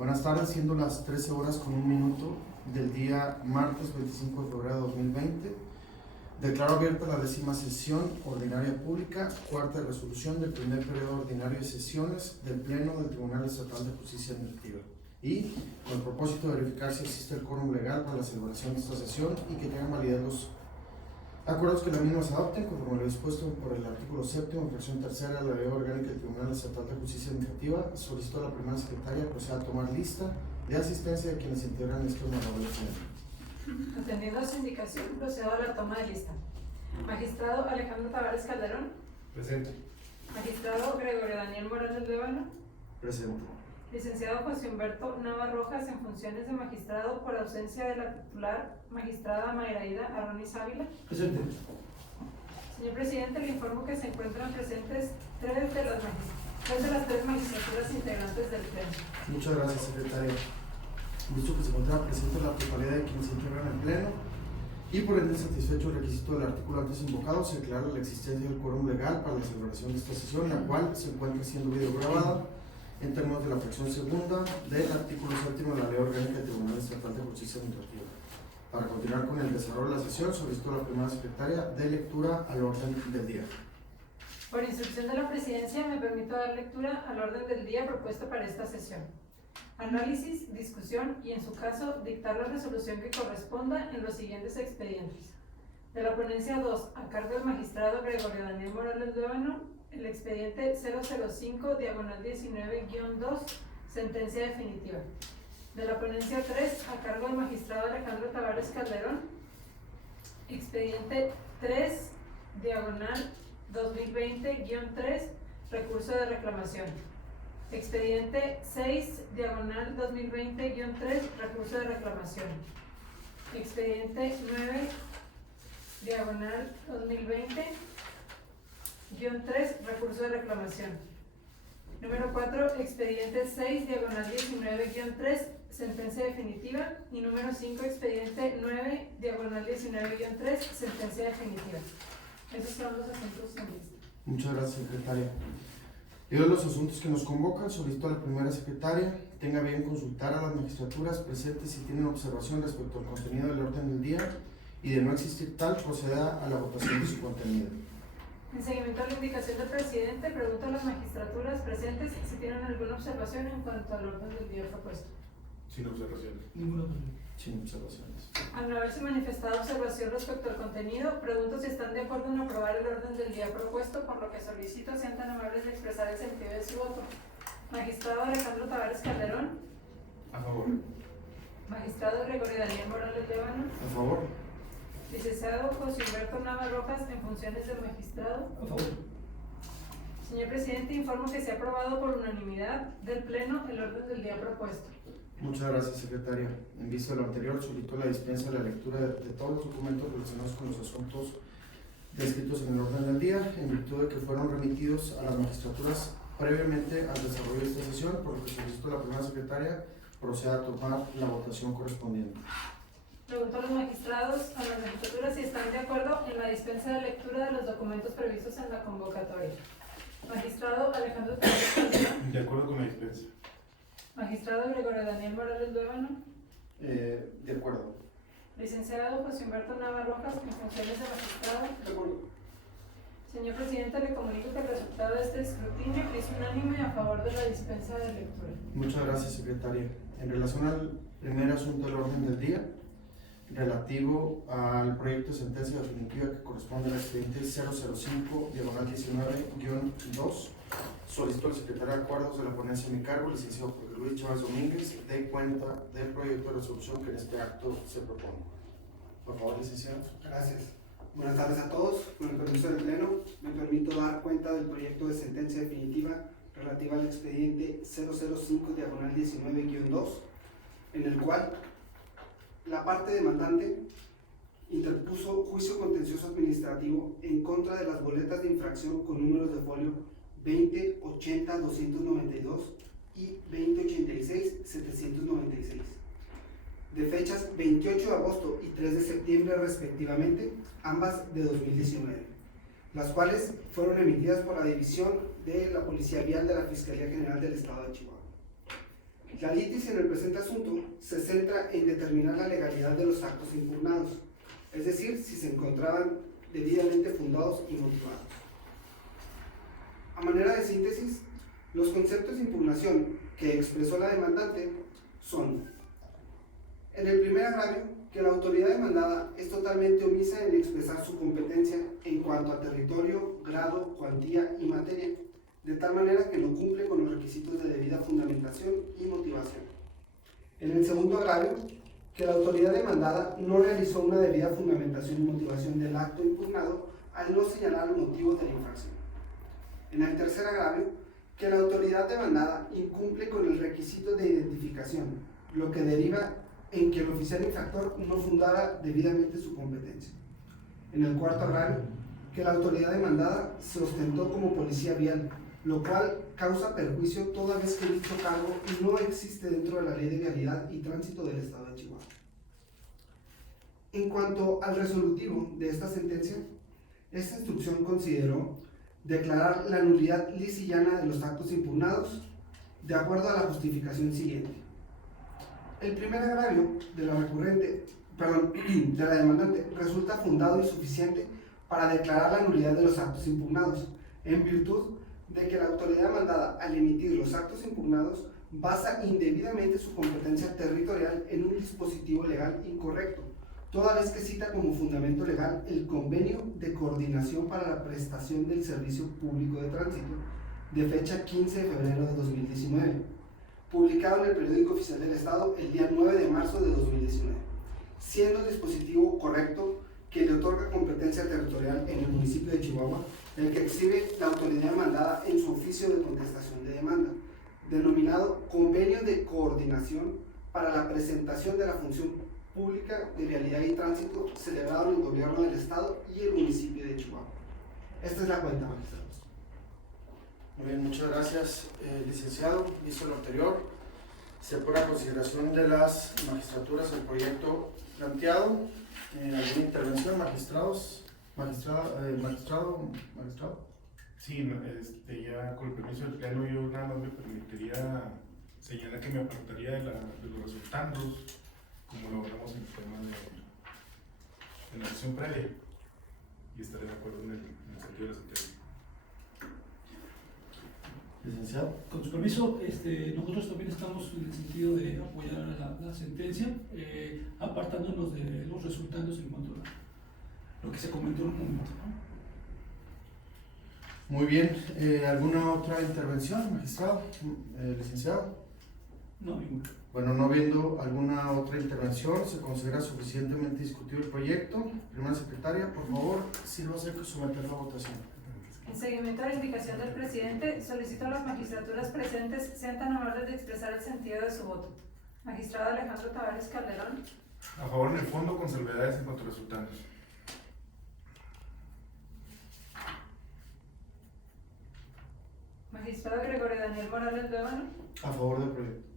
Buenas tardes, siendo las 13 horas con un minuto del día martes 25 de febrero de 2020, declaro abierta la 10ª sesión ordinaria pública, cuarta resolución del primer periodo ordinario de sesiones del Pleno del Tribunal Estatal de Justicia Administrativa y con el propósito de verificar si existe el quórum legal para la celebración de esta sesión y que tengan validez los acuerdos que la misma se adopten conforme lo dispuesto por el artículo 7º, fracción tercera de la Ley Orgánica del Tribunal Estatal de Justicia Administrativa. Solicito a la primera secretaria proceda a tomar lista de asistencia de quienes integran este honorable pleno. Atendiendo a su indicación, procedo a la toma de lista. Magistrado Alejandro Tavares Calderón. Presente. Magistrado Gregorio Daniel Morales Luevano. Presente. Licenciado José Humberto Nava Rojas en funciones de magistrado por ausencia de la titular, magistrada Mayraida Arronis Ávila. Presente. Señor presidente, le informo que se encuentran presentes tres de las tres magistraturas integrantes del pleno. Muchas gracias, secretaria. Visto que se encuentra presente la totalidad de quienes integran el pleno y por ende satisfecho el requisito del artículo antes invocado, se declara la existencia del quórum legal para la celebración de esta sesión, la cual se encuentra siendo videograbada en términos de la fracción segunda del artículo 7º de la Ley Orgánica del Tribunal Estatal de Justicia Administrativa. Para continuar con el desarrollo de la sesión, solicito a la primera secretaria de lectura al orden del día. Por instrucción de la presidencia, me permito dar lectura al orden del día propuesto para esta sesión. Análisis, discusión y, en su caso, dictar la resolución que corresponda en los siguientes expedientes. De la ponencia 2, a cargo del magistrado Gregorio Daniel Morales Luevano, el expediente 005-19-2, sentencia definitiva. De la ponencia 3, a cargo del magistrado Alejandro Tavares Calderón, expediente 3-2020-3, recurso de reclamación. Expediente 6-2020-3, recurso de reclamación. Expediente 9-2020-3, recurso de reclamación. Número 4, expediente 6-19-3, sentencia definitiva. Y número 5, expediente 9-19-3, sentencia definitiva. Esos son los asuntos en lista. Muchas gracias, secretaria. Debido a los asuntos que nos convocan, solicito a la primera secretaria tenga bien consultar a las magistraturas presentes si tienen observación respecto al contenido del orden del día y de no existir tal, proceda a la votación de su contenido. En seguimiento a la indicación del presidente, pregunto a las magistraturas presentes si tienen alguna observación en cuanto al orden del día propuesto. Sin observaciones. Ninguna. Sin observaciones. Al no haberse manifestado observación respecto al contenido, pregunto si están de acuerdo en aprobar el orden del día propuesto, por lo que solicito sean tan amables de expresar el sentido de su voto. Magistrado Alejandro Tavares Calderón. A favor. Magistrado Gregorio Daniel Morales Luevano. A favor. Licenciado José Humberto Nava Rojas en funciones de magistrado. A favor. Señor presidente, informo que se ha aprobado por unanimidad del Pleno el orden del día propuesto. Muchas gracias, secretaria. En vista de lo anterior, solicito la dispensa de la lectura de todos los documentos relacionados con los asuntos descritos en el orden del día, en virtud de que fueron remitidos a las magistraturas previamente al desarrollo de esta sesión, por lo que solicito a la primera secretaria proceda a tomar la votación correspondiente. Pregunto a los magistrados, a las magistraturas si están de acuerdo en la dispensa de lectura de los documentos previstos en la convocatoria. Magistrado Alejandro Tavares Calderón. De acuerdo con la dispensa. Magistrado Gregorio Daniel Morales Luevano. De acuerdo. Licenciado José Humberto Nava Rojas en funciones de magistrado. De acuerdo. Señor presidente, le comunico que el resultado de este escrutinio es unánime a favor de la dispensa de lectura. Muchas gracias, secretaria. En relación al primer asunto del orden del día, relativo al proyecto de sentencia definitiva que corresponde al expediente 005-19-2, solicito al secretario de Acuerdos de la ponencia en mi cargo, licenciado Jorge Luis Chávez Domínguez, dé cuenta del proyecto de resolución que en este acto se propone. Por favor, licenciado. Gracias. Buenas tardes a todos. Con el permiso del Pleno, me permito dar cuenta del proyecto de sentencia definitiva relativa al expediente 005-19-2, en el cual la parte demandante interpuso juicio contencioso administrativo en contra de las boletas de infracción con números de folio 2080-292 y 2086-796, de fechas 28 de agosto y 3 de septiembre respectivamente, ambas de 2019, las cuales fueron emitidas por la División de la Policía Vial de la Fiscalía General del Estado de Chihuahua. La litis en el presente asunto se centra en determinar la legalidad de los actos impugnados, es decir, si se encontraban debidamente fundados y motivados. A manera de síntesis, los conceptos de impugnación que expresó la demandante son: en el primer agravio, que la autoridad demandada es totalmente omisa en expresar su competencia en cuanto a territorio, grado, cuantía y materia, de tal manera que no cumple con los requisitos de debida fundamentación y motivación. En el segundo agravio, que la autoridad demandada no realizó una debida fundamentación y motivación del acto impugnado al no señalar los motivos de la infracción. En el tercer agravio, que la autoridad demandada incumple con el requisito de identificación, lo que deriva en que el oficial infractor no fundara debidamente su competencia. En el cuarto agravio, que la autoridad demandada se ostentó como policía vial, lo cual causa perjuicio toda vez que dicho cargo no existe dentro de la Ley de Vialidad y Tránsito del Estado de Chihuahua. En cuanto al resolutivo de esta sentencia, esta instrucción consideró declarar la nulidad lisa y llana de los actos impugnados de acuerdo a la justificación siguiente. El primer agravio de la demandante resulta fundado y suficiente para declarar la nulidad de los actos impugnados, en virtud de que la autoridad demandada, al emitir los actos impugnados, basa indebidamente su competencia territorial en un dispositivo legal incorrecto, toda vez que cita como fundamento legal el Convenio de Coordinación para la Prestación del Servicio Público de Tránsito, de fecha 15 de febrero de 2019, publicado en el Periódico Oficial del Estado el día 9 de marzo de 2019, siendo el dispositivo correcto que le otorga competencia territorial en el municipio de Chihuahua, el que exhibe la autoridad demandada en su oficio de contestación de demanda, denominado Convenio de Coordinación para la Presentación de la Función Pública de Vialidad y Tránsito, celebrado en el Gobierno del Estado y el municipio de Chihuahua. Esta es la cuenta, magistrados. Muy bien, muchas gracias, licenciado. Visto lo anterior, se pone a consideración de las magistraturas el proyecto planteado. ¿Alguna intervención, magistrados? Magistrado. Sí, ya con el permiso del pleno, yo nada más me permitiría señalar que me apartaría de los resultados, como lo hablamos en el tema de la sesión previa, y estaré de acuerdo en el sentido de la sentencia. Licenciado. Con su permiso, nosotros también estamos en el sentido de apoyar la sentencia, apartándonos de los resultados en cuanto a lo que se comentó en un momento, ¿no? Muy bien, ¿alguna otra intervención, magistrado? Licenciado. No, ninguna. Bueno, no viendo alguna otra intervención, se considera suficientemente discutido el proyecto. Primera secretaria, por favor, sírvase que someter la votación. En seguimiento a la indicación del presidente, solicito a las magistraturas presentes sean tan amables de expresar el sentido de su voto. Magistrado Alejandro Tavares Calderón. A favor en el fondo, con salvedades en cuanto a resultados. Magistrado Gregorio Daniel Morales Luevano. A favor del proyecto.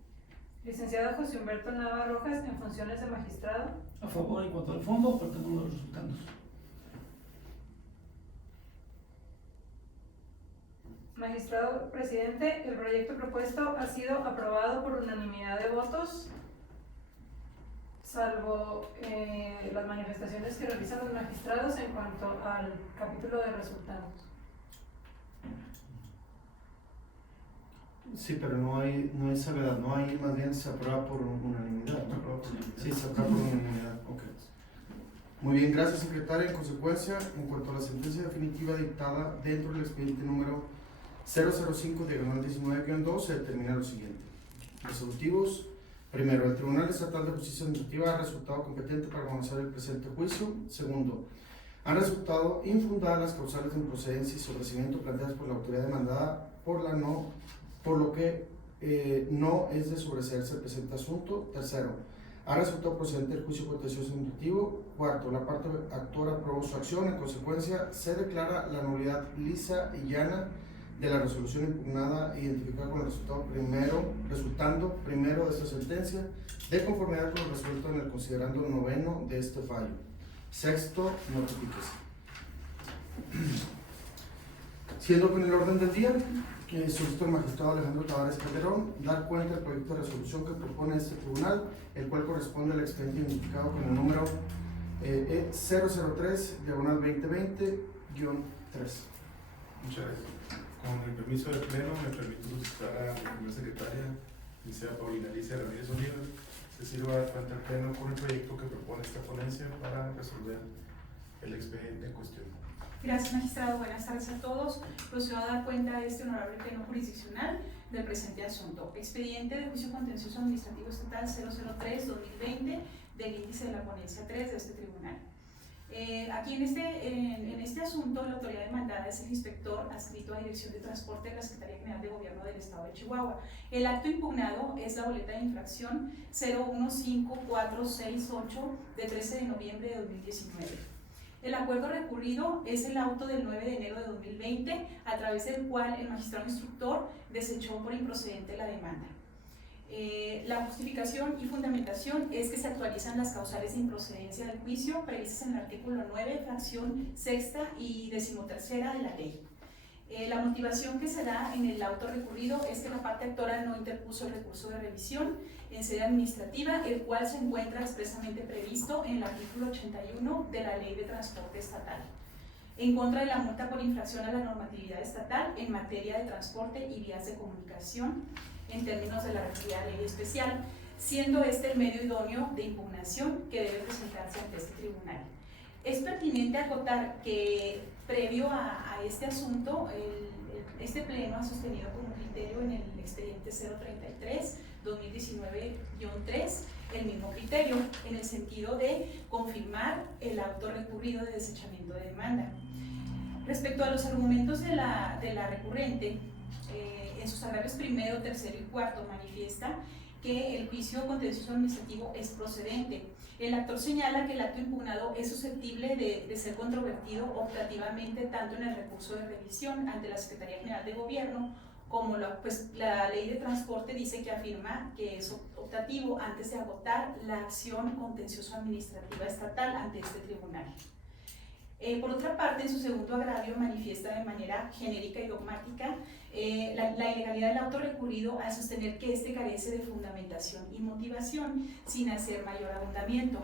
Licenciado José Humberto Nava Rojas, en funciones de magistrado. A favor en cuanto al fondo, apartándonos de los resultados. Magistrado presidente, el proyecto propuesto ha sido aprobado por unanimidad de votos, salvo las manifestaciones que realizan los magistrados en cuanto al capítulo de resultados. Sí, pero no hay salvedad, no hay, más bien se aprueba por unanimidad, ¿no? Sí, se aprueba por unanimidad, ok. Muy bien, gracias secretaria. En consecuencia, en cuanto a la sentencia definitiva dictada dentro del expediente número 005/19-2, se determina lo siguiente. Resolutivos. Primero, el Tribunal Estatal de Justicia Administrativa ha resultado competente para conocer el presente juicio. Segundo, han resultado infundadas las causales de improcedencia y sobreseimiento planteadas por la autoridad demandada, por lo que no es de sobreseerse el presente asunto. Tercero, ha resultado procedente el juicio contencioso administrativo. Cuarto, la parte actora aprobó su acción. En consecuencia, se declara la nulidad lisa y llana de la resolución impugnada, identificada con el resultando primero de esta sentencia, de conformidad con lo resuelto en el considerando noveno de este fallo. Sexto, notifíquese. Siendo con el orden del día, solicito al magistrado Alejandro Tavares Calderón dar cuenta del proyecto de resolución que propone este tribunal, el cual corresponde al expediente identificado con el número E003/2020-3. Muchas gracias. Con el permiso del Pleno, me permito solicitar a la primera secretaria, licenciada Paulina Alicia Ramírez Olivas, se sirva a dar cuenta al Pleno con el proyecto que propone esta ponencia para resolver el expediente en cuestión. Gracias, magistrado. Buenas tardes a todos. Procedo a dar cuenta de este honorable pleno jurisdiccional del presente asunto. Expediente de juicio contencioso administrativo estatal 003-2020 del índice de la ponencia 3 de este tribunal. Aquí en este asunto, la autoridad demandada es el inspector adscrito a Dirección de Transporte de la Secretaría General de Gobierno del Estado de Chihuahua. El acto impugnado es la boleta de infracción 015468 de 13 de noviembre de 2019. El acuerdo recurrido es el auto del 9 de enero de 2020, a través del cual el magistrado instructor desechó por improcedente la demanda. La justificación y fundamentación es que se actualizan las causales de improcedencia del juicio previstas en el artículo 9, fracción sexta y decimotercera de la ley. La motivación que se da en el auto recurrido es que la parte actora no interpuso el recurso de revisión en sede administrativa, el cual se encuentra expresamente previsto en el artículo 81 de la Ley de Transporte Estatal, en contra de la multa por infracción a la normatividad estatal en materia de transporte y vías de comunicación en términos de la referida ley especial, siendo este el medio idóneo de impugnación que debe presentarse ante este tribunal. Es pertinente acotar que previo a este asunto, este pleno ha sostenido como criterio en el expediente 033-2019-3 el mismo criterio, en el sentido de confirmar el auto recurrido de desechamiento de demanda. Respecto a los argumentos de la recurrente, en sus agravios primero, tercero y cuarto manifiesta que el juicio contencioso administrativo es procedente. El actor señala que el acto impugnado es susceptible de ser controvertido optativamente tanto en el recurso de revisión ante la Secretaría General de Gobierno como la ley de transporte dice que afirma que es optativo antes de agotar la acción contencioso administrativa estatal ante este tribunal. Por otra parte, en su segundo agravio manifiesta de manera genérica y dogmática la ilegalidad del auto recurrido al sostener que éste carece de fundamentación y motivación sin hacer mayor abundamiento.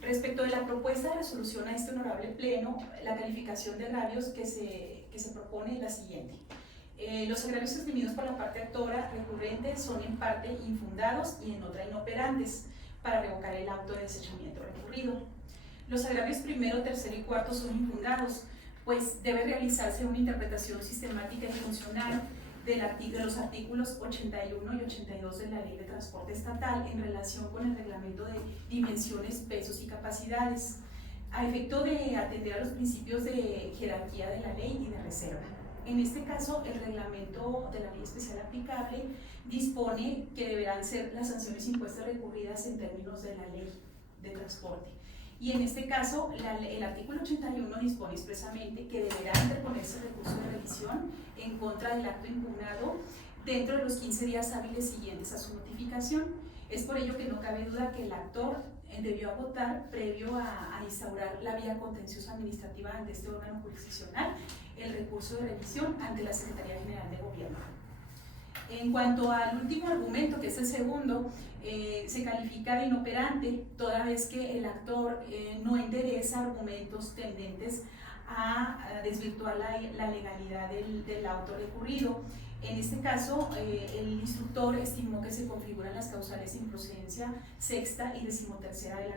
Respecto de la propuesta de resolución a este honorable pleno, la calificación de agravios que se propone es la siguiente. Los agravios exprimidos por la parte actora recurrente son en parte infundados y en otra inoperantes para revocar el auto de desechamiento recurrido. Los agravios primero, tercero y cuarto son infundados, pues debe realizarse una interpretación sistemática y funcional de los artículos 81 y 82 de la Ley de Transporte Estatal en relación con el reglamento de dimensiones, pesos y capacidades, a efecto de atender a los principios de jerarquía de la ley y de reserva. En este caso, el reglamento de la ley especial aplicable dispone que deberán ser las sanciones impuestas recurridas en términos de la ley de transporte. Y en este caso, el artículo 81 dispone expresamente que deberá interponerse recurso de revisión en contra del acto impugnado dentro de los 15 días hábiles siguientes a su notificación. Es por ello que no cabe duda que el actor debió agotar, previo a instaurar la vía contenciosa administrativa ante este órgano jurisdiccional, el recurso de revisión ante la Secretaría General de Gobierno. En cuanto al último argumento, que es el segundo, se califica de inoperante toda vez que el actor no endereza argumentos tendentes a desvirtuar la legalidad del auto recurrido. En este caso, el instructor estimó que se configuran las causales de improcedencia sexta y decimotercera del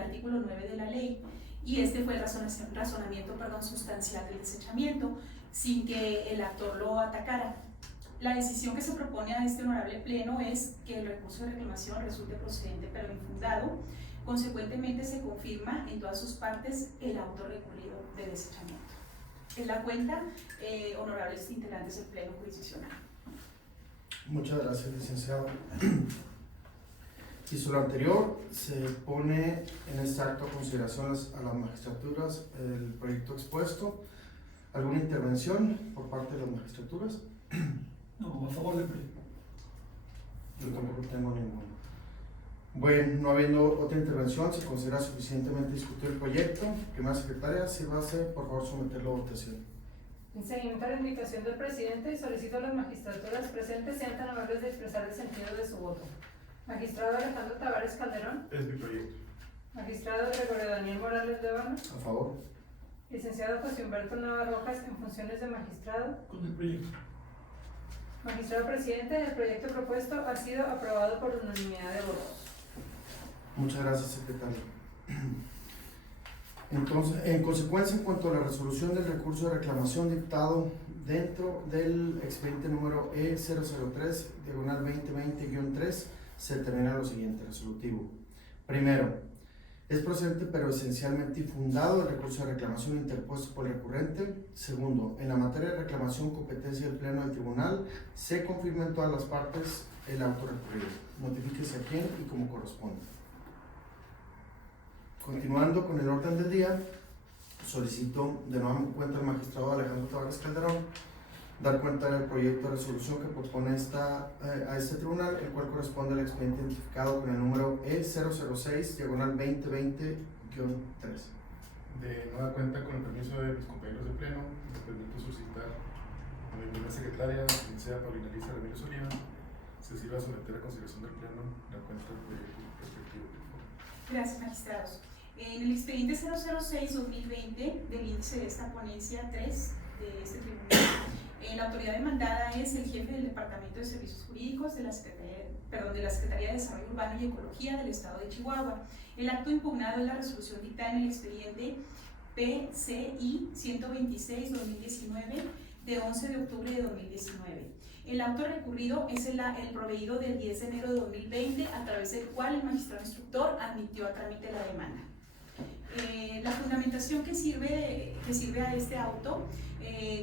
artículo 9 de la ley, y este fue el razonamiento sustancial del desechamiento, sin que el actor lo atacara. La decisión que se propone a este honorable pleno es que el recurso de reclamación resulte procedente pero infundado. Consecuentemente, se confirma en todas sus partes el auto recurrido de desechamiento. En la cuenta, honorables integrantes del pleno jurisdiccional. Muchas gracias, licenciado. Visto lo anterior, se pone en este acto a consideración a las magistraturas el proyecto expuesto. ¿Alguna intervención por parte de las magistraturas? No, a favor del proyecto. Yo tampoco tengo ninguno. Bueno, no habiendo otra intervención, se considera suficientemente discutido el proyecto. Primera secretaria, sírvase, por favor, someterlo a votación. En seguimiento a la indicación del presidente, solicito a las magistraturas presentes sean tan amables de expresar el sentido de su voto. Magistrado Alejandro Tavares Calderón. Es mi proyecto. Magistrado Gregorio Daniel Morales Lévano. A favor. Licenciado José Humberto Nava Rojas en funciones de magistrado. Con el proyecto. Magistrado presidente, el proyecto propuesto ha sido aprobado por unanimidad de votos. Muchas gracias, secretario. Entonces, en consecuencia, en cuanto a la resolución del recurso de reclamación dictado dentro del expediente número E003/2020-3, se determina lo siguiente: resolutivo. Primero, es procedente pero esencialmente infundado el recurso de reclamación interpuesto por el recurrente. Segundo, en la materia de reclamación competencia del Pleno del Tribunal, se confirma en todas las partes el auto recurrido. Notifíquese a quién y como corresponde. Continuando con el orden del día, solicito de nueva cuenta al magistrado Alejandro Tavares Calderón dar cuenta del proyecto de resolución que propone a este tribunal, el cual corresponde al expediente identificado con el número E006/2020-3. De nueva cuenta, con el permiso de mis compañeros de pleno, me permito solicitar a mi primera secretaria, licenciada Paulina Lisa Ramírez Oliva, se sirva a someter a consideración del pleno la cuenta del proyecto respectivo. Gracias, magistrados. En el expediente 006-2020 del índice de esta ponencia 3 de este tribunal, la autoridad demandada es el jefe del Departamento de Servicios Jurídicos de la Secretaría de Desarrollo Urbano y Ecología del Estado de Chihuahua. El acto impugnado es la resolución dictada en el expediente PCI 126-2019 de 11 de octubre de 2019. El auto recurrido es el proveído del 10 de enero de 2020, a través del cual el magistrado instructor admitió a trámite la demanda. La fundamentación que sirve a este auto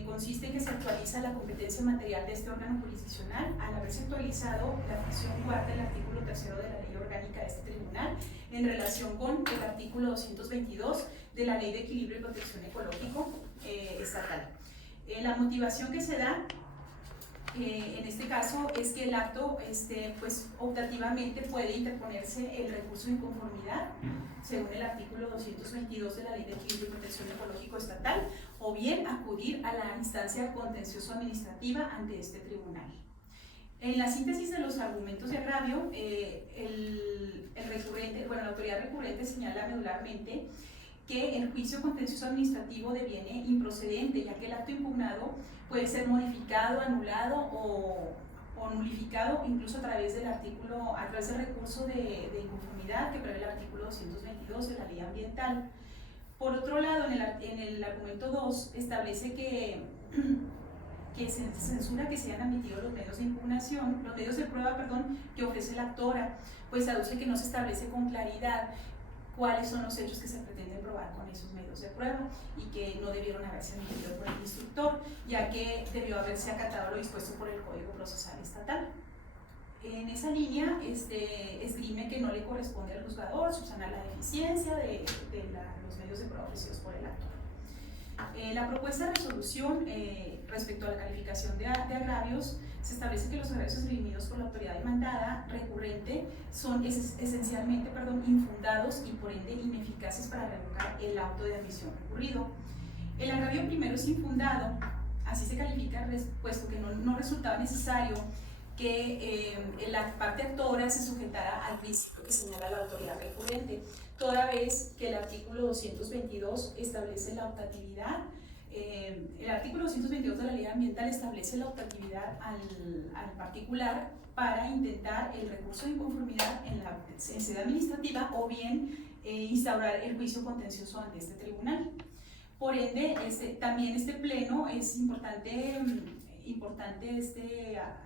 consiste en que se actualiza la competencia material de este órgano jurisdiccional al haberse actualizado la fracción cuarta del artículo 3 de la Ley Orgánica de este tribunal en relación con el artículo 222 de la Ley de Equilibrio y Protección Ecológico estatal. La motivación que se da en este caso es que el acto pues optativamente puede interponerse el recurso de inconformidad según el artículo 222 de la Ley de Equilibrio y Protección Ecológico estatal, o bien acudir a la instancia contencioso administrativa ante este tribunal. En la síntesis de los argumentos de agravio, la autoridad recurrente señala medularmente que el juicio contencioso administrativo deviene improcedente, ya que el acto impugnado puede ser modificado, anulado o nulificado incluso a través del recurso de inconformidad que prevé el artículo 222 de la Ley Ambiental. Por otro lado, en el argumento 2 establece que se censura que sean admitidos los medios de prueba que ofrece la actora, pues aduce que no se establece con claridad cuáles son los hechos que se pretenden probar con esos medios de prueba y que no debieron haberse admitido por el instructor, ya que debió haberse acatado lo dispuesto por el Código Procesal Estatal. En esa línea, esgrime que no le corresponde al juzgador subsanar la deficiencia de los medios de prueba ofrecidos por el actor. La propuesta de resolución respecto a la calificación de agravios, se establece que los agravios esgrimidos por la autoridad demandada recurrente son esencialmente infundados y por ende ineficaces para revocar el auto de admisión recurrido. El agravio primero es infundado, así se califica, puesto que no resultaba necesario que la parte actora se sujetara al principio que señala la autoridad recurrente, toda vez que el artículo 222 establece la optatividad. El artículo 222 de la Ley Ambiental establece la optatividad al particular para intentar el recurso de inconformidad en sede administrativa o bien instaurar el juicio contencioso ante este tribunal. Por ende, también este pleno es importante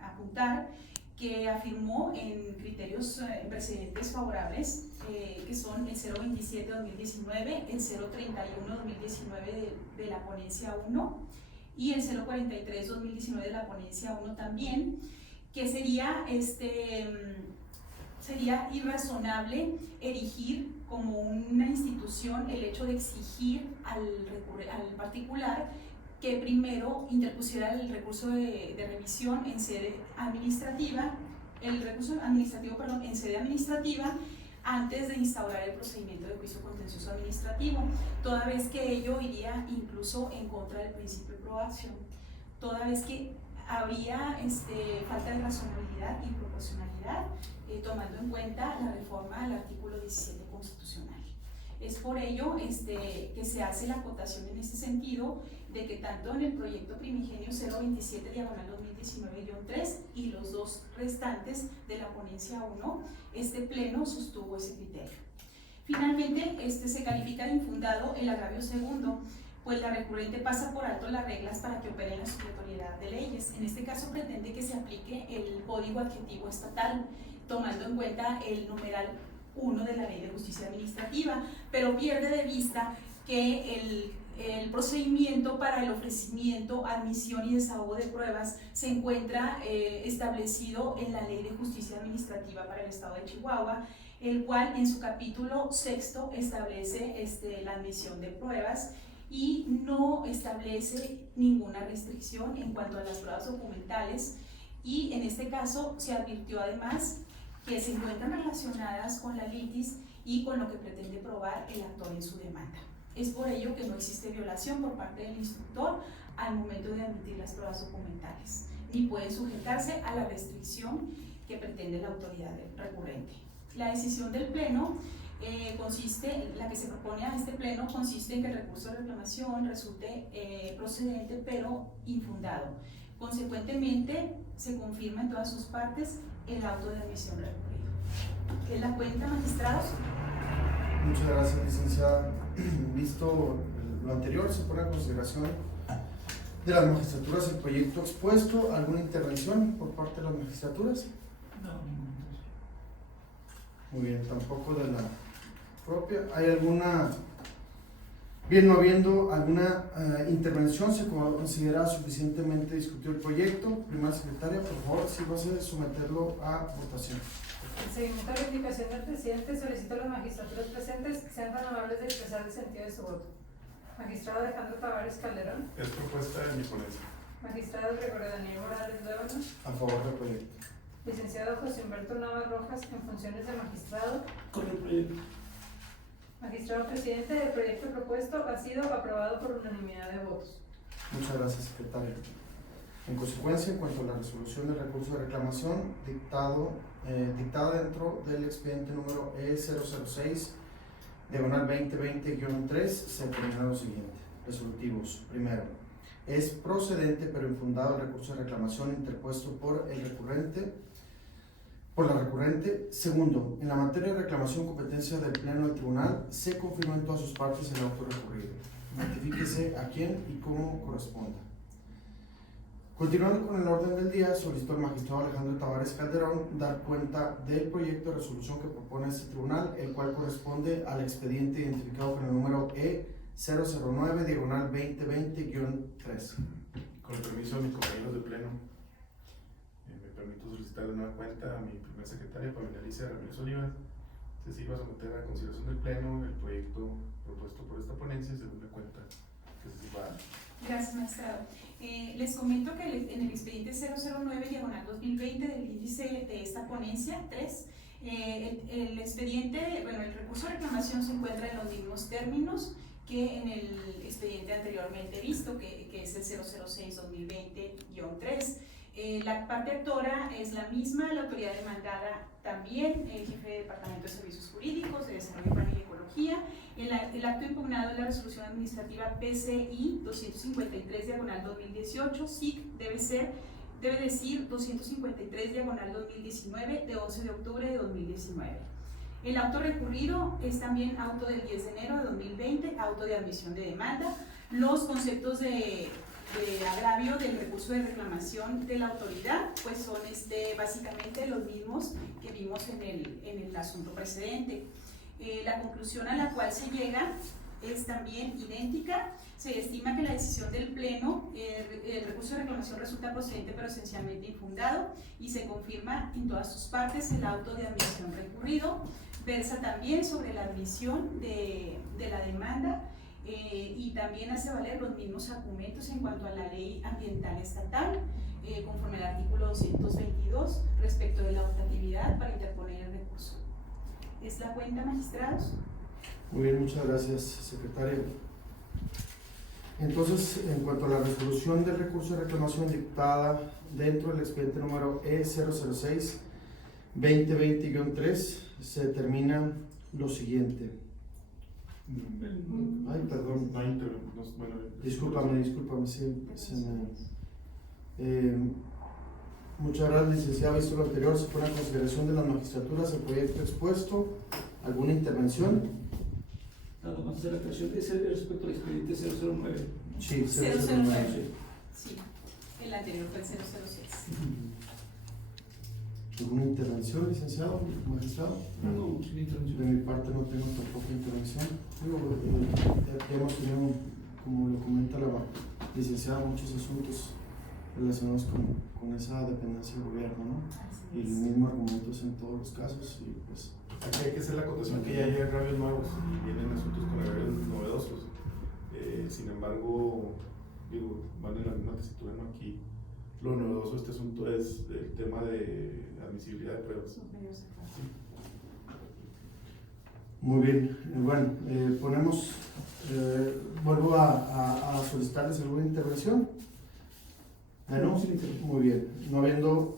apuntar que afirmó en criterios precedentes favorables, que son el 027-2019, el 031-2019 de la ponencia 1 y el 043-2019 de la ponencia 1 también, que sería irrazonable erigir como una institución el hecho de exigir al particular que primero interpusiera el recurso de revisión en sede administrativa, en sede administrativa, antes de instaurar el procedimiento de juicio contencioso administrativo, toda vez que ello iría incluso en contra del principio de probación, toda vez que habría falta de razonabilidad y proporcionalidad, tomando en cuenta la reforma al artículo 17 constitucional. Es por ello que se hace la acotación en este sentido de que tanto en el proyecto primigenio 027/2019-3 y los dos restantes de la ponencia 1, este pleno sostuvo ese criterio. Finalmente, se califica de infundado el agravio segundo, pues la recurrente pasa por alto las reglas para que opere la supletoriedad de leyes. En este caso pretende que se aplique el código adjetivo estatal, tomando en cuenta el numeral 1 de la Ley de Justicia Administrativa, pero pierde de vista que el procedimiento para el ofrecimiento, admisión y desahogo de pruebas se encuentra establecido en la Ley de Justicia Administrativa para el Estado de Chihuahua, el cual en su capítulo 6 establece la admisión de pruebas y no establece ninguna restricción en cuanto a las pruebas documentales, y en este caso se advirtió además que se encuentran relacionadas con la litis y con lo que pretende probar el actor en su demanda. Es por ello que no existe violación por parte del instructor al momento de admitir las pruebas documentales, ni pueden sujetarse a la restricción que pretende la autoridad recurrente. La decisión del Pleno la que se propone a este Pleno consiste en que el recurso de reclamación resulte procedente pero infundado. Consecuentemente, se confirma en todas sus partes el auto de admisión recurrido. ¿Es la cuenta, magistrados? Muchas gracias, licenciada. Visto lo anterior, se pone a consideración de las magistraturas el proyecto expuesto. ¿Alguna intervención por parte de las magistraturas? No. Muy bien, tampoco de la propia. ¿Hay alguna, bien no habiendo alguna intervención, se considera suficientemente discutido el proyecto? Primera secretaria, por favor, si vas a someterlo a votación. En seguimiento a la indicación del presidente, solicito a los magistrados presentes que sean tan amables de expresar el sentido de su voto. Magistrado Alejandro Tavares Calderón. Es propuesta de mi ponencia. Magistrado Gregorio Daniel Morales Luevano. A favor del proyecto. Licenciado José Humberto Navas Rojas, en funciones de magistrado. Con el proyecto. Magistrado presidente, el proyecto propuesto ha sido aprobado por unanimidad de votos. Muchas gracias, secretaria. En consecuencia, en cuanto a la resolución del recurso de reclamación dictada dentro del expediente número E006/2020-3, se determina lo siguiente. Resolutivos. Primero, es procedente pero infundado el recurso de reclamación interpuesto por la recurrente. Segundo, en la materia de reclamación competencia del Pleno del Tribunal, se confirmó en todas sus partes el auto recurrido. Notifíquese a quién y cómo corresponda. Continuando con el orden del día, solicito al magistrado Alejandro Tavares Calderón dar cuenta del proyecto de resolución que propone este tribunal, el cual corresponde al expediente identificado con el número E009/2020-3. Con el permiso de mis compañeros de Pleno, me permito solicitar de nueva cuenta a mi primera secretaria, Pamela Alicia Ramírez Oliva, se sirva a someter a consideración del Pleno el proyecto propuesto por esta ponencia, según la cuenta que se sirva. Gracias, magistrado. Les comento que en el expediente 009/2020 del índice de esta ponencia 3, el expediente, el recurso de reclamación se encuentra en los mismos términos que en el expediente anteriormente visto, que es el 006/2020-3. La parte actora es la misma, la autoridad demandada también, el jefe de Departamento de Servicios Jurídicos, de Desarrollo Urbano y Ecología. El acto impugnado es la resolución administrativa PCI 253/2018, SIC debe decir 253/2019 de 11 de octubre de 2019. El auto recurrido es también auto del 10 de enero de 2020, auto de admisión de demanda. Los conceptos de agravio del recurso de reclamación de la autoridad pues son básicamente los mismos que vimos en el asunto precedente. La conclusión a la cual se llega es también idéntica. Se estima que la decisión del Pleno, el recurso de reclamación resulta procedente pero esencialmente infundado, y se confirma en todas sus partes el auto de admisión recurrido. Versa también sobre la admisión de la demanda, y también hace valer los mismos argumentos en cuanto a la ley ambiental estatal, conforme al artículo 222 respecto de la optatividad para interponer el recurso. ¿Es la cuenta, magistrados? Muy bien, muchas gracias, secretario. Entonces, en cuanto a la resolución del recurso de reclamación dictada dentro del expediente número E006-2020-3, se determina lo siguiente. Ay, perdón. No hay bueno, Discúlpame, sí, muchas gracias, licenciado. Visto lo anterior, se pone a consideración de las magistraturas el proyecto expuesto. ¿Alguna intervención? Nada más hacer la aclaración, es respecto al expediente 009. Sí, 009. Sí, el anterior fue el 006. ¿Alguna intervención, licenciado, magistrado? No, sin De intervención. mi parte no tengo tampoco intervención. Digo, hemos tenido, como lo comenta la licenciada, muchos asuntos relacionados con esa dependencia del gobierno, ¿no? Y el mismo argumento es en todos los casos, y pues aquí hay que hacer la acotación que ya hay agravios nuevos, vienen asuntos con agravios novedosos. Sin embargo, digo, van en la misma tesitura, ¿no? Aquí lo novedoso de este asunto es el tema de admisibilidad de pruebas. muy bien. Bueno, vuelvo a solicitarles alguna intervención. No, sin intervención. Muy bien. No habiendo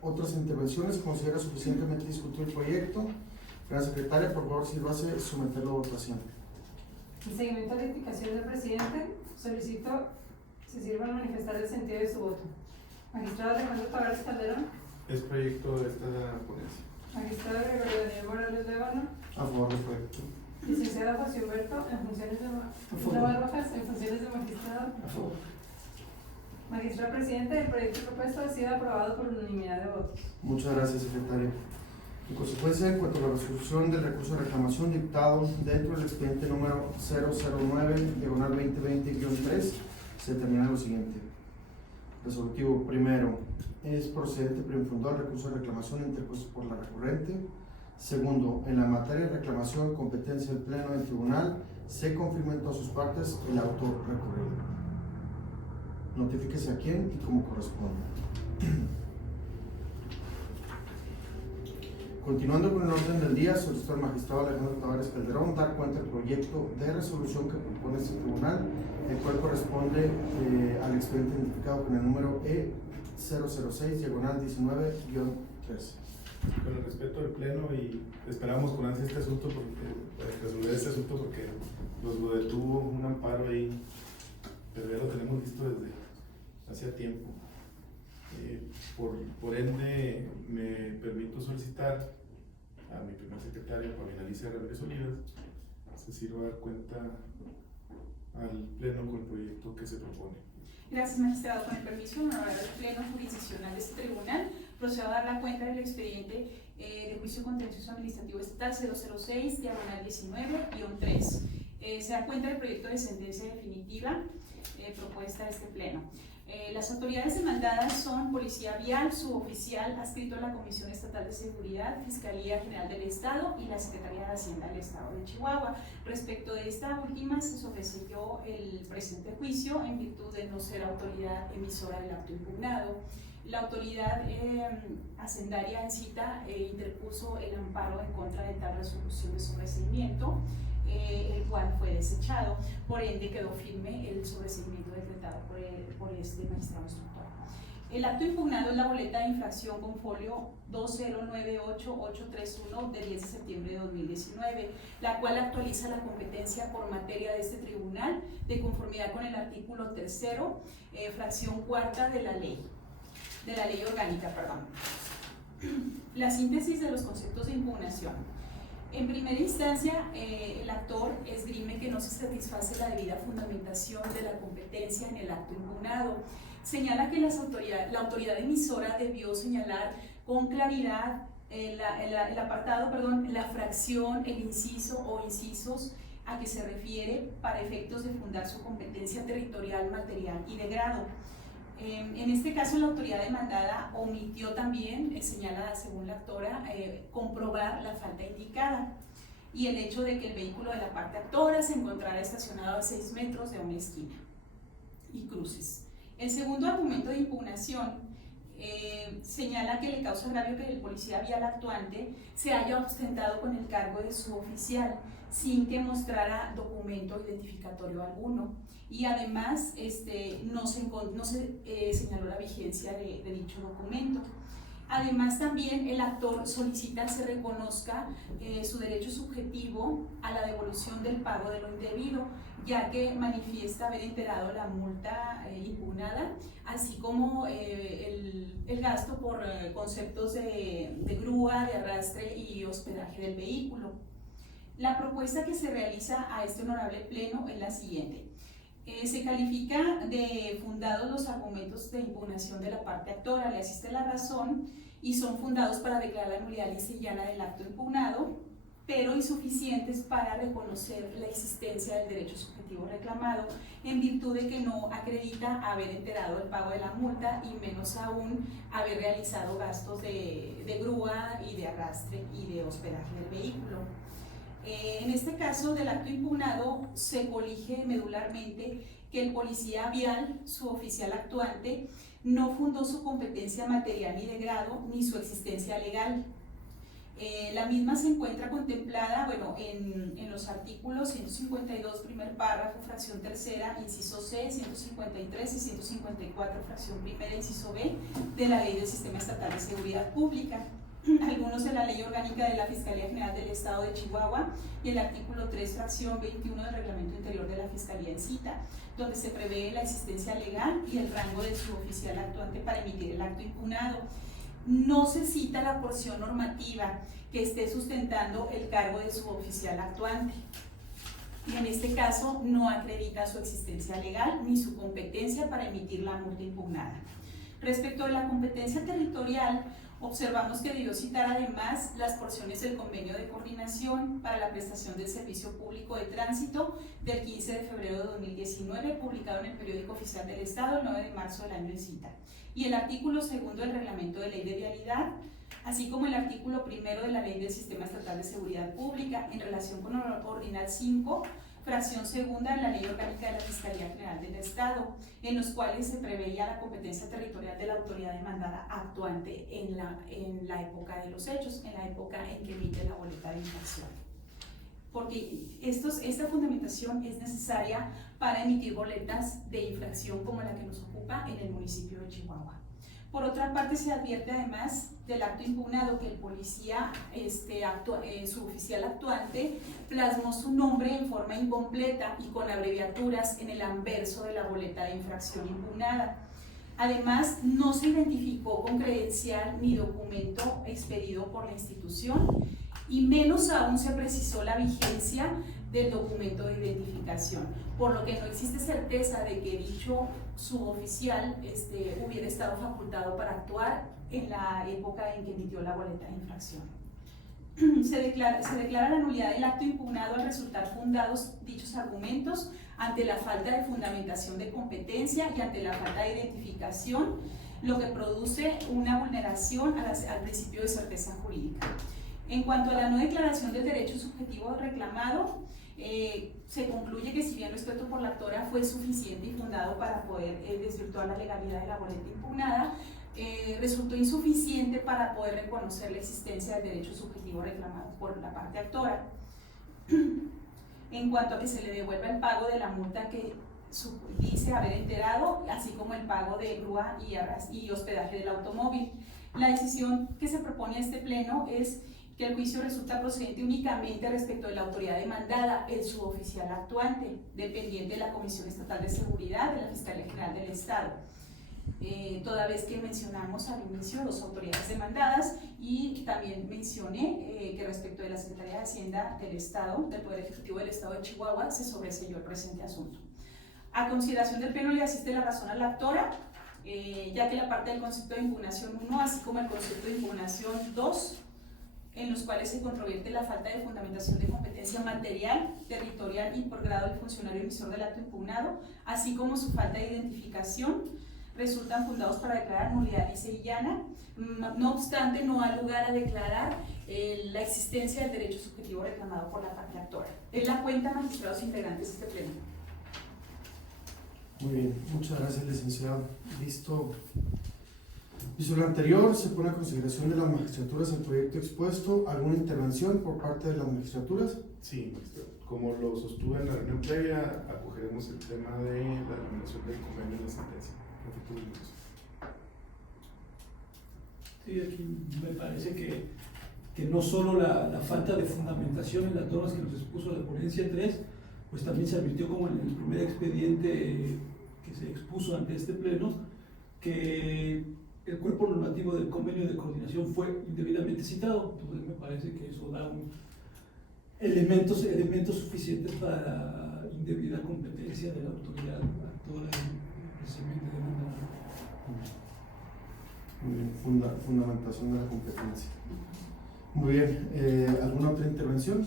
otras intervenciones, se considera suficientemente discutido el proyecto. Gracias, secretaria. Por favor, sírvase someterlo a votación. En seguimiento a la indicación del presidente, solicito se sirva a manifestar el sentido de su voto. Magistrado Alejandro Tavares Calderón. Es proyecto de esta ponencia. Magistrado Gregorio Daniel Morales Lévano. A favor del proyecto. Licenciado José Humberto, en funciones de magistrado. A favor. Magistrado presidente, el proyecto propuesto ha sido aprobado por unanimidad de votos. Muchas gracias, secretaria. En consecuencia, en cuanto a la resolución del recurso de reclamación dictado dentro del expediente número 009-2020-3, se determina lo siguiente. Resolutivo primero, es procedente preinfundado el recurso de reclamación interpuesto por la recurrente. Segundo, en la materia de reclamación competencia del Pleno del Tribunal, se confirma en todas sus partes el auto recurrido. Notifíquese a quién y cómo corresponde. Continuando con el orden del día, solicito al magistrado Alejandro Tavares Calderón dar cuenta del proyecto de resolución que propone este tribunal, el cual corresponde al expediente identificado con el número E006-19-13. Con el respeto del Pleno, y esperamos con ansia este asunto para resolver este asunto, porque nos lo detuvo un amparo ahí, pero ya lo tenemos listo desde hace tiempo. Por ende, me permito solicitar a mi primer secretaria, Paulina Alicia Ramírez Olivas, se sirva a dar cuenta al Pleno con el proyecto que se propone. Gracias, magistrado. Con el permiso honorable del Pleno Jurisdiccional de este tribunal, procedo a dar la cuenta del expediente de juicio contencioso administrativo estatal 006-19-3. Se da cuenta del proyecto de sentencia definitiva propuesta a este Pleno. Las autoridades demandadas son Policía Vial, suboficial adscrito a la Comisión Estatal de Seguridad, Fiscalía General del Estado y la Secretaría de Hacienda del Estado de Chihuahua. Respecto de esta última, se sobreseyó el presente juicio en virtud de no ser autoridad emisora del acto impugnado. La autoridad hacendaria en cita interpuso el amparo en contra de tal resolución de sobreseimiento, el cual fue desechado. Por ende, quedó firme el sobreseimiento decretado por este magistrado instructor. El acto impugnado es la boleta de infracción con folio 2098831 de 10 de septiembre de 2019, la cual actualiza la competencia por materia de este tribunal de conformidad con el artículo 3º, fracción 4ª de la ley orgánica, La síntesis de los conceptos de impugnación. En primera instancia, el actor esgrime que no se satisface la debida fundamentación de la competencia en el acto impugnado. Señala que la autoridad emisora debió señalar con claridad el apartado, la fracción, el inciso o incisos a que se refiere para efectos de fundar su competencia territorial, material y de grado. En este caso, la autoridad demandada omitió también, señala según la actora, comprobar la falta indicada y el hecho de que el vehículo de la parte actora se encontrara estacionado a 6 metros de una esquina y cruces. El segundo argumento de impugnación señala que le causa agravio que el policía vial actuante se haya ostentado con el cargo de suboficial sin que mostrara documento identificatorio alguno, y además no se señaló la vigencia de dicho documento. Además, también el actor solicita se reconozca su derecho subjetivo a la devolución del pago de lo indebido, ya que manifiesta haber enterado la multa impugnada, así como el gasto por conceptos de grúa, de arrastre y hospedaje del vehículo. La propuesta que se realiza a este honorable pleno es la siguiente. Se califica de fundados los argumentos de impugnación de la parte actora, le asiste la razón y son fundados para declarar la nulidad lisa y llana del acto impugnado, pero insuficientes para reconocer la existencia del derecho subjetivo reclamado, en virtud de que no acredita haber enterado el pago de la multa y menos aún haber realizado gastos de grúa y de arrastre y de hospedaje del vehículo. En este caso del acto impugnado se colige medularmente que el policía vial, su oficial actuante, no fundó su competencia material ni de grado ni su existencia legal. La misma se encuentra contemplada en los artículos 152, primer párrafo, fracción tercera, inciso C, 153 y 154, fracción primera, inciso B, de la Ley del Sistema Estatal de Seguridad Pública, algunos de la Ley Orgánica de la Fiscalía General del Estado de Chihuahua y el artículo 3, fracción 21 del Reglamento Interior de la Fiscalía en cita, donde se prevé la existencia legal y el rango de su oficial actuante para emitir el acto impugnado. No se cita la porción normativa que esté sustentando el cargo de su oficial actuante, y en este caso no acredita su existencia legal ni su competencia para emitir la multa impugnada. Respecto a la competencia territorial, observamos que debió citar además las porciones del convenio de coordinación para la prestación del servicio público de tránsito del 15 de febrero de 2019, publicado en el Periódico Oficial del Estado el 9 de marzo del año en cita, y el artículo 2 del Reglamento de Ley de Vialidad, así como el artículo 1 de la Ley del Sistema Estatal de Seguridad Pública en relación con el Ordinal 5, fracción segunda de la Ley Orgánica de la Fiscalía General del Estado, en los cuales se preveía la competencia territorial de la autoridad demandada actuante en la época de los hechos, en la época en que emite la boleta de infracción. Porque esta fundamentación es necesaria para emitir boletas de infracción como la que nos ocupa en el municipio de Chihuahua. Por otra parte, se advierte además del acto impugnado que el policía, su oficial actuante, plasmó su nombre en forma incompleta y con abreviaturas en el anverso de la boleta de infracción impugnada. Además, no se identificó con credencial ni documento expedido por la institución, y menos aún se precisó la vigencia del documento de identificación, por lo que no existe certeza de que dicho suboficial hubiera estado facultado para actuar en la época en que emitió la boleta de infracción. Se declara la nulidad del acto impugnado al resultar fundados dichos argumentos ante la falta de fundamentación de competencia y ante la falta de identificación, lo que produce una vulneración al principio de certeza jurídica. En cuanto a la no declaración del derecho subjetivo reclamado, se concluye que si bien lo expuesto por la actora fue suficiente y fundado para poder desvirtuar la legalidad de la boleta impugnada, resultó insuficiente para poder reconocer la existencia del derecho subjetivo reclamado por la parte actora. En cuanto a que se le devuelva el pago de la multa que dice haber enterado, así como el pago de grúa y hospedaje del automóvil. La decisión que se propone a este pleno es que el juicio resulta procedente únicamente respecto de la autoridad demandada, el suboficial actuante, dependiente de la Comisión Estatal de Seguridad de la Fiscalía General del Estado. Toda vez que mencionamos al inicio dos autoridades demandadas, y también mencioné que respecto de la Secretaría de Hacienda del Estado, del Poder Ejecutivo del Estado de Chihuahua, se sobreseyó el presente asunto. A consideración del pleno le asiste la razón a la actora, ya que la parte del concepto de impugnación 1, así como el concepto de impugnación 2, en los cuales se controvierte la falta de fundamentación de competencia material, territorial y por grado del funcionario emisor del acto impugnado, así como su falta de identificación, resultan fundados para declarar nulidad lisa y llana. No obstante, no ha lugar a declarar la existencia del derecho subjetivo reclamado por la parte actora. Es la cuenta, magistrados integrantes de este pleno. Muy bien, muchas gracias, licenciado. Visto Visto lo anterior, se pone a consideración de las magistraturas el proyecto expuesto. ¿Alguna intervención por parte de las magistraturas? Sí, como lo sostuve en la reunión previa, acogeremos el tema de la eliminación del convenio de la sentencia. Sí, aquí me parece que no solo la falta de fundamentación en las normas que nos expuso la ponencia 3, pues también se advirtió como en el primer expediente que se expuso ante este pleno, que el cuerpo normativo del convenio de coordinación fue indebidamente citado. Entonces me parece que eso da elementos suficientes para la indebida competencia de la autoridad actora en el procedimiento de demanda. Muy bien, fundamentación de la competencia. Muy bien, ¿alguna otra intervención?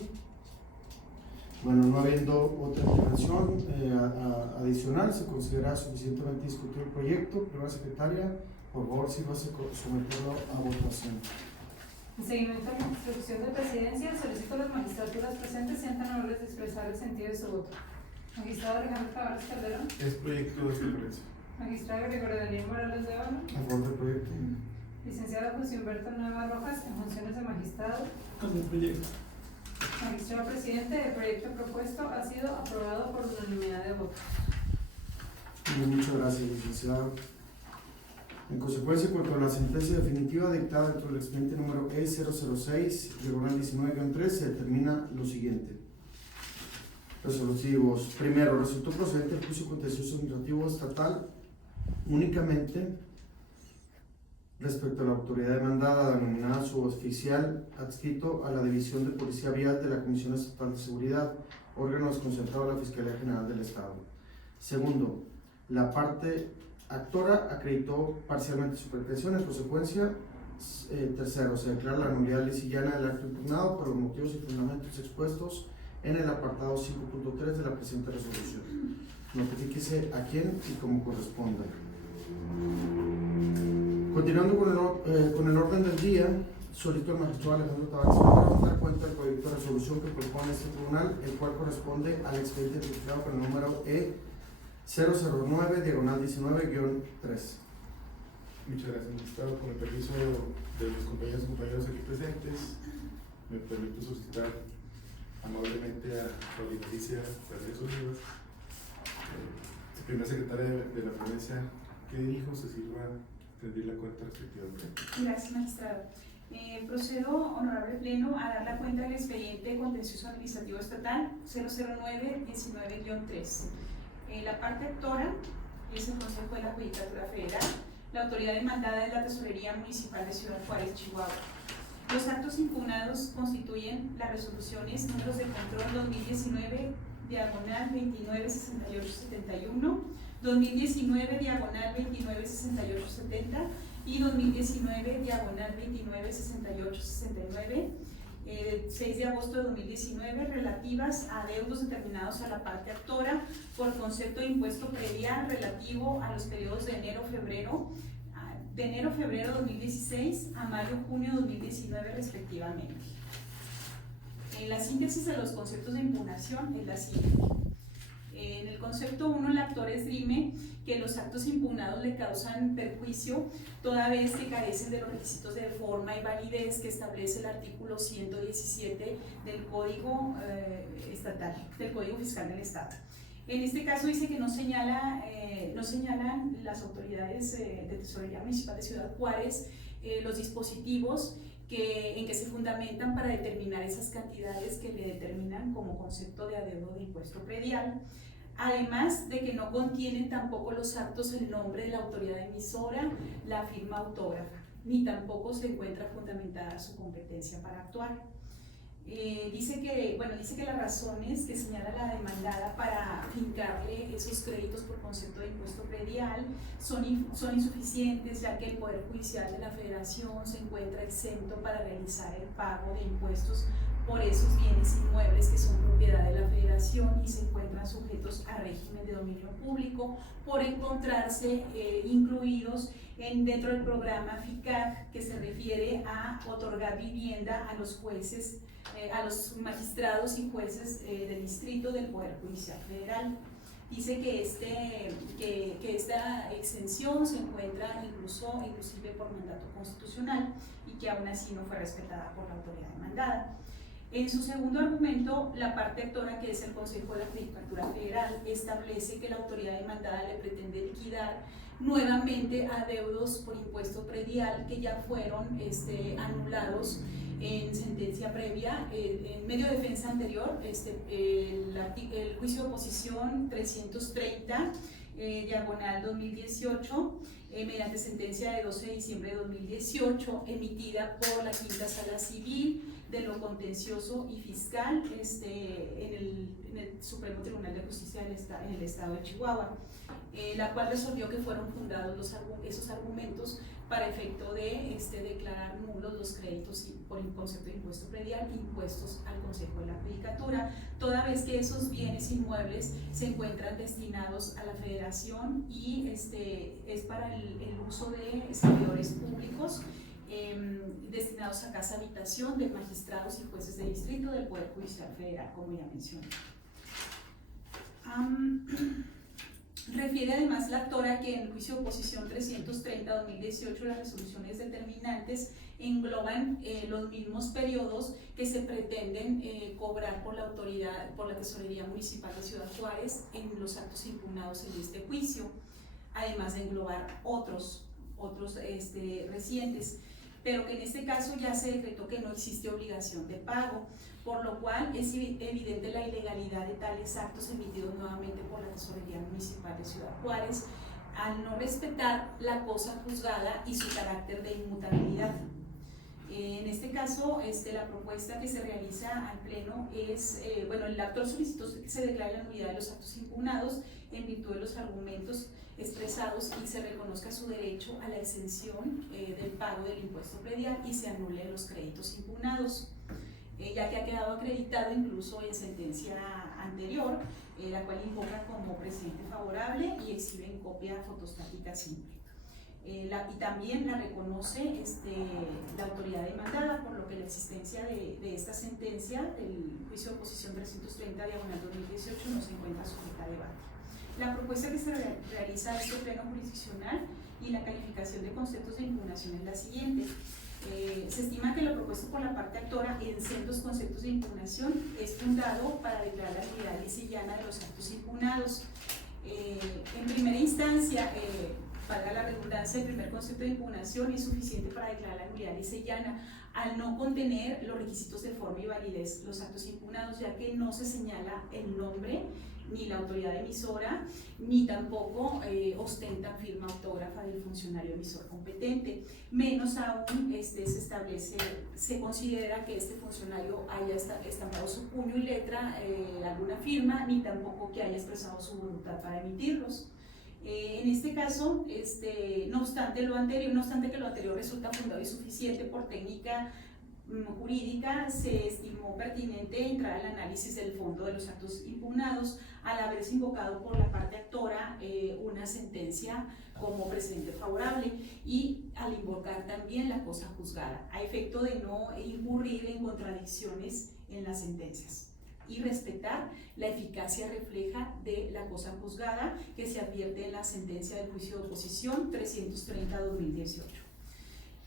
Bueno, no habiendo otra intervención adicional, se considera suficientemente discutido el proyecto. Primera secretaria, por favor, sírvase someterlo a votación. En seguimiento a la instrucción de presidencia, solicito a las magistraturas presentes sientan honores de expresar el sentido de su voto. Magistrado Alejandro Tavares Calderón. Es proyecto de sugerencia. Magistrado Gregorio Daniel Morales de Oro. A favor del proyecto. Licenciado José Humberto Nueva Rojas, en funciones de magistrado. Con el proyecto. Magistrado presidente, el proyecto propuesto ha sido aprobado por unanimidad de votos. Muchas gracias, licenciado. En consecuencia, cuanto a la sentencia definitiva dictada dentro del expediente número E006-19-3, se determina lo siguiente. Resolutivos. Primero, resultó procedente el juicio contencioso administrativo estatal únicamente respecto a la autoridad demandada denominada suboficial adscrito a la División de Policía Vial de la Comisión Estatal de Seguridad, órgano desconcentrado de la Fiscalía General del Estado. Segundo, la parte actora acreditó parcialmente su pretensión. En consecuencia, tercero, se declara la nulidad lisillana del acto impugnado por los motivos y fundamentos expuestos en el apartado 5.3 de la presente resolución. Notifíquese a quién y como corresponda. Continuando con el orden del día, solicito al magistrado Alejandro Tavares Calderón dar cuenta del proyecto de resolución que propone este tribunal, el cual corresponde al expediente registrado con el número E009-19-3. Muchas gracias, magistrado. Con el permiso de los compañeros y compañeras aquí presentes, me permito solicitar amablemente a Paulina Alicia Pérez Olivas, primera secretaria de la ponencia, que dijo se sirva rendir la cuenta respectiva al pleno. Gracias, magistrado. Procedo, honorable pleno, a dar la cuenta del expediente contencioso administrativo estatal 009-19-3. La parte actora es el Consejo de la Judicatura Federal. La autoridad demandada es la Tesorería Municipal de Ciudad Juárez, Chihuahua. Los actos impugnados constituyen las resoluciones números de control 2019 diagonal 296871, 2019 diagonal 296870 y 2019 diagonal 296869, 6 de agosto de 2019, relativas a adeudos determinados a la parte actora por concepto de impuesto predial relativo a los periodos de enero-febrero 2016 a mayo-junio 2019 respectivamente. La síntesis de los conceptos de impugnación es la siguiente. En el concepto 1, el actor esgrime que los actos impugnados le causan perjuicio toda vez que carecen de los requisitos de forma y validez que establece el artículo 117 del Código Estatal, del Código Fiscal del Estado. En este caso dice que no señalan las autoridades de Tesorería Municipal de Ciudad Juárez los dispositivos en que se fundamentan para determinar esas cantidades que le determinan como concepto de adeudo de impuesto predial, además de que no contienen tampoco los actos el nombre de la autoridad emisora, la firma autógrafa, ni tampoco se encuentra fundamentada su competencia para actuar. Dice que las razones que señala la demandada para fincarle esos créditos por concepto de impuesto predial son insuficientes, ya que el Poder Judicial de la Federación se encuentra exento para realizar el pago de impuestos por esos bienes inmuebles que son propiedad de la Federación y se encuentran sujetos a régimen de dominio público por encontrarse incluidos dentro del programa FICAC, que se refiere a otorgar vivienda a los jueces, a los magistrados y jueces del distrito del Poder Judicial Federal. dice que esta exención se encuentra inclusive por mandato constitucional y que aún así no fue respetada por la autoridad demandada. En su segundo argumento, la parte actora, que es el Consejo de la Judicatura Federal, establece que la autoridad demandada le pretende liquidar nuevamente adeudos por impuesto predial que ya fueron anulados en sentencia previa. En medio de defensa anterior, el juicio de oposición 330, diagonal 2018, mediante sentencia de 12 de diciembre de 2018, emitida por la Quinta Sala Civil de lo Contencioso y Fiscal en el Supremo Tribunal de Justicia en el Estado de Chihuahua, la cual resolvió que fueron fundados esos argumentos para efecto de declarar nulos los créditos por el concepto de impuesto predial impuestos al Consejo de la Judicatura, toda vez que esos bienes inmuebles se encuentran destinados a la Federación y es para el uso de servidores públicos destinados a casa habitación de magistrados y jueces de distrito del Poder Judicial Federal, como ya mencioné. Refiere además la actora que en el juicio de oposición 330-2018 las resoluciones determinantes engloban los mismos periodos que se pretenden cobrar por la autoridad, por la Tesorería Municipal de Ciudad Juárez en los actos impugnados en este juicio, además de englobar otros recientes, pero que en este caso ya se decretó que no existe obligación de pago, por lo cual es evidente la ilegalidad de tales actos emitidos nuevamente por la Tesorería Municipal de Ciudad Juárez, al no respetar la cosa juzgada y su carácter de inmutabilidad. En este caso, la propuesta que se realiza al Pleno es, el actor solicitó se declara la nulidad de los actos impugnados en virtud de los argumentos expresados y se reconozca su derecho a la exención del pago del impuesto predial y se anule los créditos impugnados, ya que ha quedado acreditado incluso en sentencia anterior, la cual invoca como precedente favorable y exhibe en copia fotostática simple. Y también la reconoce la autoridad demandada, por lo que la existencia de esta sentencia del juicio de oposición 330 diagonal 2018 no se encuentra sujeta a debate. La propuesta que se realiza a este pleno jurisdiccional y la calificación de conceptos de impugnación es la siguiente. Se estima que lo propuesto por la parte actora en sendos conceptos de impugnación es fundado para declarar la nulidad lisa y llana de los actos impugnados. En primera instancia, valga la redundancia, el primer concepto de impugnación es suficiente para declarar la nulidad lisa y llana al no contener los requisitos de forma y validez los actos impugnados, ya que no se señala el nombre ni la autoridad emisora, ni tampoco ostentan firma autógrafa del funcionario emisor competente, menos aún se considera que este funcionario haya estampado su puño y letra alguna firma, ni tampoco que haya expresado su voluntad para emitirlos. En este caso, no obstante que lo anterior resulta fundado y suficiente por técnica jurídica, se estimó pertinente entrar al análisis del fondo de los actos impugnados al haberse invocado por la parte actora una sentencia como precedente favorable y al invocar también la cosa juzgada, a efecto de no incurrir en contradicciones en las sentencias y respetar la eficacia refleja de la cosa juzgada que se advierte en la sentencia del juicio de oposición 330-2018.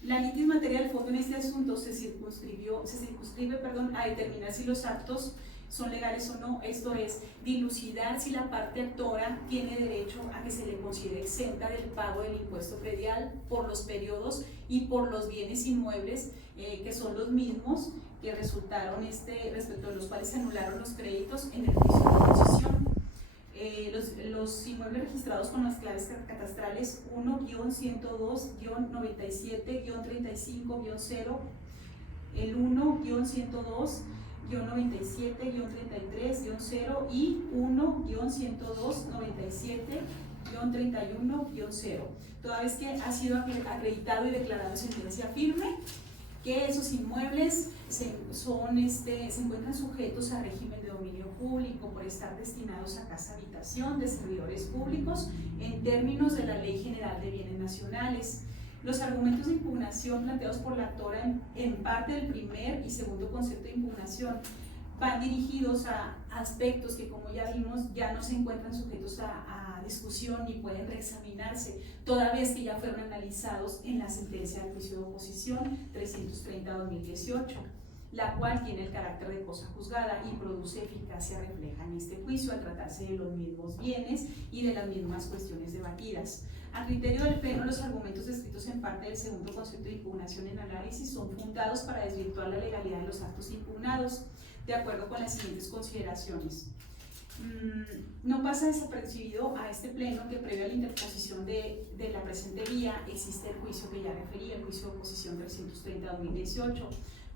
La litis materia del fondo en este asunto se circunscribe a determinar si los actos son legales o no, esto es, dilucidar si la parte actora tiene derecho a que se le considere exenta del pago del impuesto predial por los periodos y por los bienes inmuebles que son los mismos que resultaron respecto a los cuales se anularon los créditos en el juicio de oposición. Los inmuebles registrados con las claves catastrales 1-102-97-35-0, el 1-102-97-33-0 y 1-102-97-31-0, toda vez que ha sido acreditado y declarado en sentencia firme que esos inmuebles se encuentran sujetos a régimen de dominio público por estar destinados a casa habitación de servidores públicos en términos de la Ley General de Bienes Nacionales. Los argumentos de impugnación planteados por la actora en parte del primer y segundo concepto de impugnación van dirigidos a aspectos que, como ya vimos, ya no se encuentran sujetos a discusión ni pueden reexaminarse, toda vez que ya fueron analizados en la sentencia del juicio de oposición 330-2018, la cual tiene el carácter de cosa juzgada y produce eficacia refleja en este juicio al tratarse de los mismos bienes y de las mismas cuestiones debatidas. A criterio del Pleno, los argumentos descritos en parte del segundo concepto de impugnación en análisis son fundados para desvirtuar la legalidad de los actos impugnados, de acuerdo con las siguientes consideraciones. No pasa desapercibido a este Pleno que previo a la interposición de la presente vía existe el juicio que ya referí, el juicio de oposición 330-2018,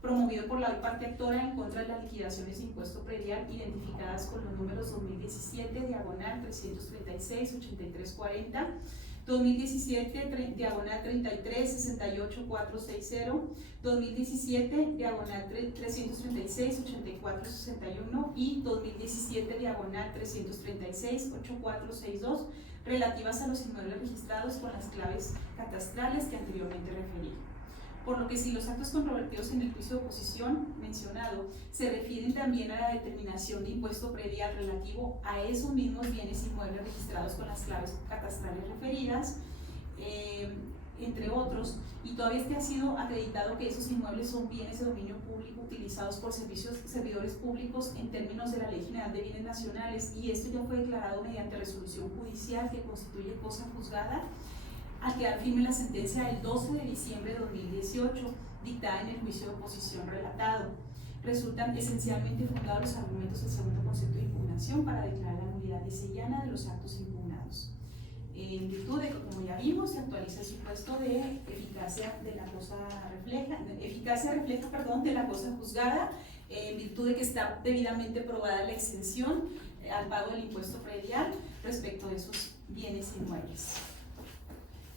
promovido por la hoy parte actora en contra de las liquidaciones de impuesto predial identificadas con los números 2017, diagonal 336-8340, 2017, diagonal 33-68-460, 2017, diagonal 336-8461 y 2017, diagonal 336-8462, relativas a los inmuebles registrados con las claves catastrales que anteriormente referí. Por lo que si los actos controvertidos en el juicio de oposición mencionado se refieren también a la determinación de impuesto predial relativo a esos mismos bienes inmuebles registrados con las claves catastrales referidas, entre otros, y todavía ha sido acreditado que esos inmuebles son bienes de dominio público utilizados por servidores públicos en términos de la Ley General de Bienes Nacionales, y esto ya fue declarado mediante resolución judicial que constituye cosa juzgada, al quedar firme la sentencia del 12 de diciembre de 2018, dictada en el juicio de oposición relatado. Resultan esencialmente fundados los argumentos del segundo concepto de impugnación para declarar la nulidad lisillana de los actos impugnados. En virtud de que, como ya vimos, se actualiza el supuesto de eficacia de la cosa refleja de la cosa juzgada, en virtud de que está debidamente probada la exención al pago del impuesto predial respecto de esos bienes inmuebles.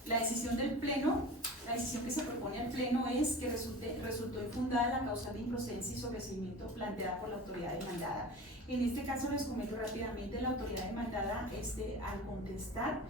La decisión del Pleno, la decisión que se propone al Pleno es que resultó infundada la causal de improcedencia y sobreseimiento planteada por la autoridad demandada. En este caso les comento rápidamente, la autoridad demandada al contestar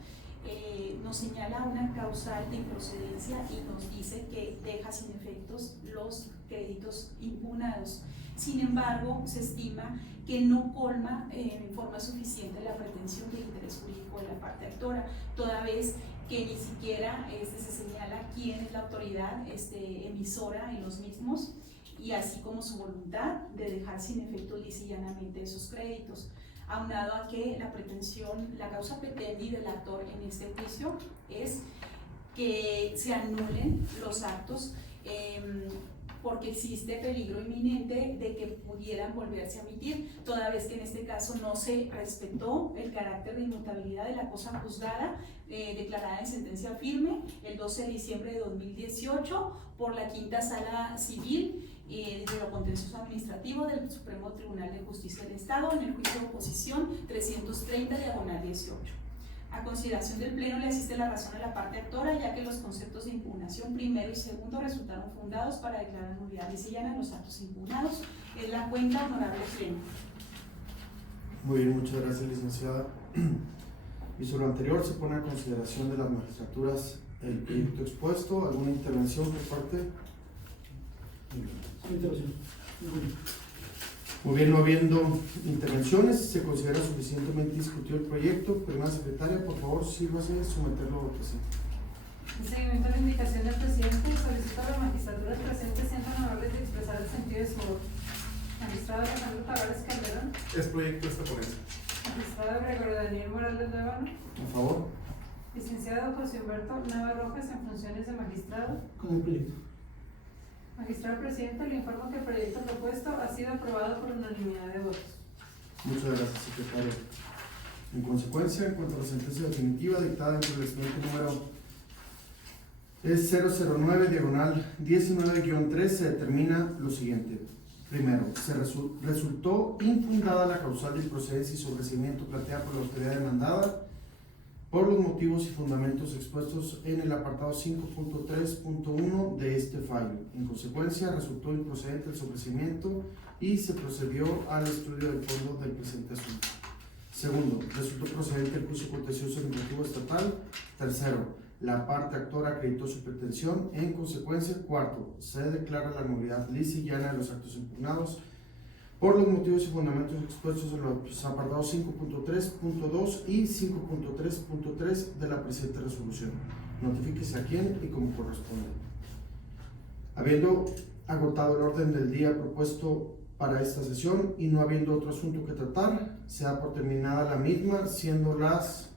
nos señala una causal de improcedencia y nos dice que deja sin efectos los créditos impugnados. Sin embargo, se estima que no colma en forma suficiente la pretensión del interés jurídico de la parte actora, toda vez que ni siquiera se señala quién es la autoridad emisora en los mismos, y así como su voluntad de dejar sin efecto lisa y llanamente esos créditos, aunado a que la causa petendi del actor en este juicio es que se anulen los actos porque existe peligro inminente de que pudieran volverse a emitir, toda vez que en este caso no se respetó el carácter de inmutabilidad de la cosa juzgada declarada en sentencia firme el 12 de diciembre de 2018 por la Quinta Sala Civil de lo Contencioso Administrativo del Supremo Tribunal de Justicia del Estado en el juicio de oposición 330/18. A consideración del Pleno le asiste la razón a la parte actora, ya que los conceptos de impugnación primero y segundo resultaron fundados para declarar nulidad lisillana en los actos impugnados. Es la cuenta, honorable Pleno. Muy bien, muchas gracias, licenciada. Y sobre lo anterior, se pone a consideración de las magistraturas el proyecto expuesto. ¿Alguna intervención por parte? Intervención. Muy bien, no habiendo intervenciones, se considera suficientemente discutido el proyecto. Primera secretaria, por favor, sírvase someterlo a votación. En seguimiento a la indicación del presidente, solicito a las magistraturas presentes sientan amables de expresar el sentido de su voto. Magistrado Alejandro Tavares Calderón. Es proyecto esta ponencia. Magistrado Gregorio Daniel Morales Nuevano. A favor. Licenciado José Humberto Nava Rojas en funciones de magistrado. Con el proyecto. Magistrado presidente, le informo que el proyecto propuesto ha sido aprobado por unanimidad de votos. Muchas gracias, secretario. En consecuencia, en cuanto a la sentencia definitiva dictada entre el expediente número 009/19-3, se determina lo siguiente. Primero, resultó infundada la causal de improcedencia y sobreseimiento planteada por la autoridad demandada por los motivos y fundamentos expuestos en el apartado 5.3.1 de este fallo. En consecuencia, resultó improcedente el sobreseimiento y se procedió al estudio del fondo del presente asunto. Segundo, resultó procedente el juicio contencioso administrativo estatal. Tercero, la parte actora acreditó su pretensión. En consecuencia, cuarto, se declara la nulidad lisa y llana de los actos impugnados. por los motivos y fundamentos expuestos en los apartados 5.3.2 y 5.3.3 de la presente resolución. Notifíquese a quién y como corresponde. Habiendo agotado el orden del día propuesto para esta sesión y no habiendo otro asunto que tratar, se da por terminada la misma, siendo las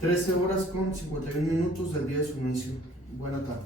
13 horas con 51 minutos del día de su inicio. Buena tarde.